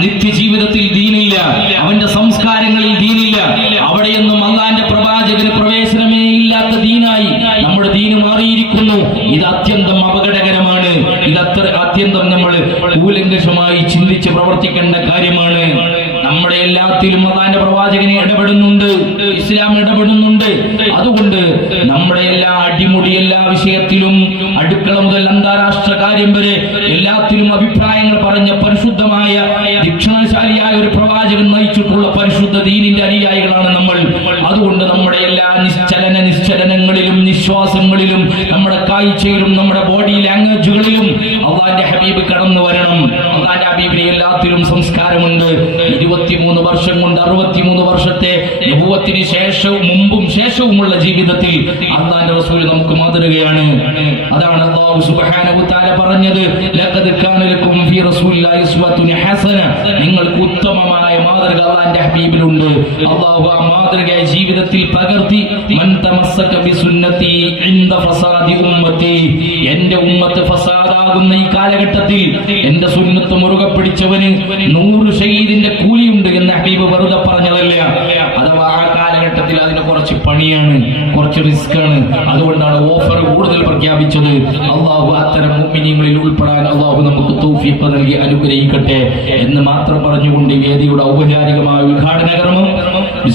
നിത്യജീവിതത്തിൽ ദീനില്ല. അവന്റെ സംസ്കാരങ്ങളിൽ ദീനില്ല. അവിടെയൊന്നും അള്ളാന്റെ പ്രവാചകന് പ്രവേശനമേ ഇല്ലാത്ത ദീനായി നമ്മുടെ ദീന് മാറിയിരിക്കുന്നു. ഇത് അത്യന്തം അപകടകരമാണ്. ഇത് അത്ര അത്യന്തം നമ്മൾ കൂലങ്കഷമായി ചിന്തിച്ച് പ്രവർത്തിക്കേണ്ട കാര്യമാണ്. നമ്മുടെ എല്ലാത്തിലും അള്ളാന്റെ പ്രവാചകനെ ഇടപെടുന്നുണ്ട്. ഇസ്ലാം ഇടപെടുന്നുണ്ട്. അതുകൊണ്ട് നമ്മുടെ എല്ലാ അടിമുടി എല്ലാ വിഷയത്തിലും അടുക്കള മുതൽ അന്താരാഷ്ട്ര കാര്യം വരെ എല്ലാത്തിലും അഭിപ്രായങ്ങൾ പറഞ്ഞ പരിശുദ്ധമായ ദീക്ഷണശാലിയായ ഒരു പ്രവാചകൻ നയിച്ചിട്ടുള്ള പരിശുദ്ധ ദീനിന്റെ അനുയായികളാണ് നമ്മൾ. അതുകൊണ്ട് നമ്മുടെ എല്ലാ നിശ്ചലന നിശ്ചലനങ്ങളിലും നിശ്വാസങ്ങളിലും നമ്മുടെ കാഴ്ചയിലും നമ്മുടെ ബോഡി ലാംഗ്വേജുകളിലും അള്ളാന്റെ ഹബീബ് കടന്നു വരണം. അള്ളാന്റെ ഹബീബിന് എല്ലാത്തിലും സംസ്കാരമുണ്ട്. ഇരുപത്തിമൂന്ന് വർഷം കൊണ്ട് അറുപത്തിമൂന്ന് വർഷത്തെ നുപുവത്തിന് ശേഷവും മുമ്പും ശേഷവുമുള്ള ജീവിതത്തിൽ അള്ളാന്റെ റസൂൽ നമുക്ക് മാതൃകയാണ്. അതാണ് സുബ്ഹാനഹു തആല പറഞ്ഞത് ലഖദ് കാന ലക്കും ഫീ റസൂലില്ലാഹി ഉസ്വത്തുൻ ഹസന. നിങ്ങൾക്ക് ഉത്തമമായ മാതൃക അള്ളാന്റെ ഹബീബിലുണ്ട്. അല്ലാഹു ആ മാതൃകയെ ജീവിതത്തിൽ പകർത്തി മൻ തമസ്സക ബിസുന്നതി ഇൻദ ഫസാദി ഉമ്മത്തി. എന്റെ ഉമ്മത്ത് ഫസാദാകുന്ന ഈ കാലഘട്ടത്തിൽ എന്റെ സുന്നത്ത് മുറുകെ പിടിച്ചവന് നൂറ് ഷഹീദിന്റെ കൂലിയുണ്ട് എന്ന് ഹബീബ് വെറുതെ കാലഘട്ടത്തിൽ അതിന് കുറച്ച് പണിയാണ് കുറച്ച് റിസ്ക് ആണ് അതുകൊണ്ടാണ് ഓഫർ കൂടുതൽ പ്രഖ്യാപിച്ചത്. അള്ളാഹു അത്തരം മുമ്മിനിങ്ങളിൽ ഉൾപ്പെടാൻ അള്ളാഹു നമുക്ക് തൗഫീഖ് നൽകി അനുഗ്രഹിക്കട്ടെ എന്ന് മാത്രം പറഞ്ഞുകൊണ്ട് വേദിയുടെ ഔപചാരികമായ ഉദ്ഘാടന കർമ്മം.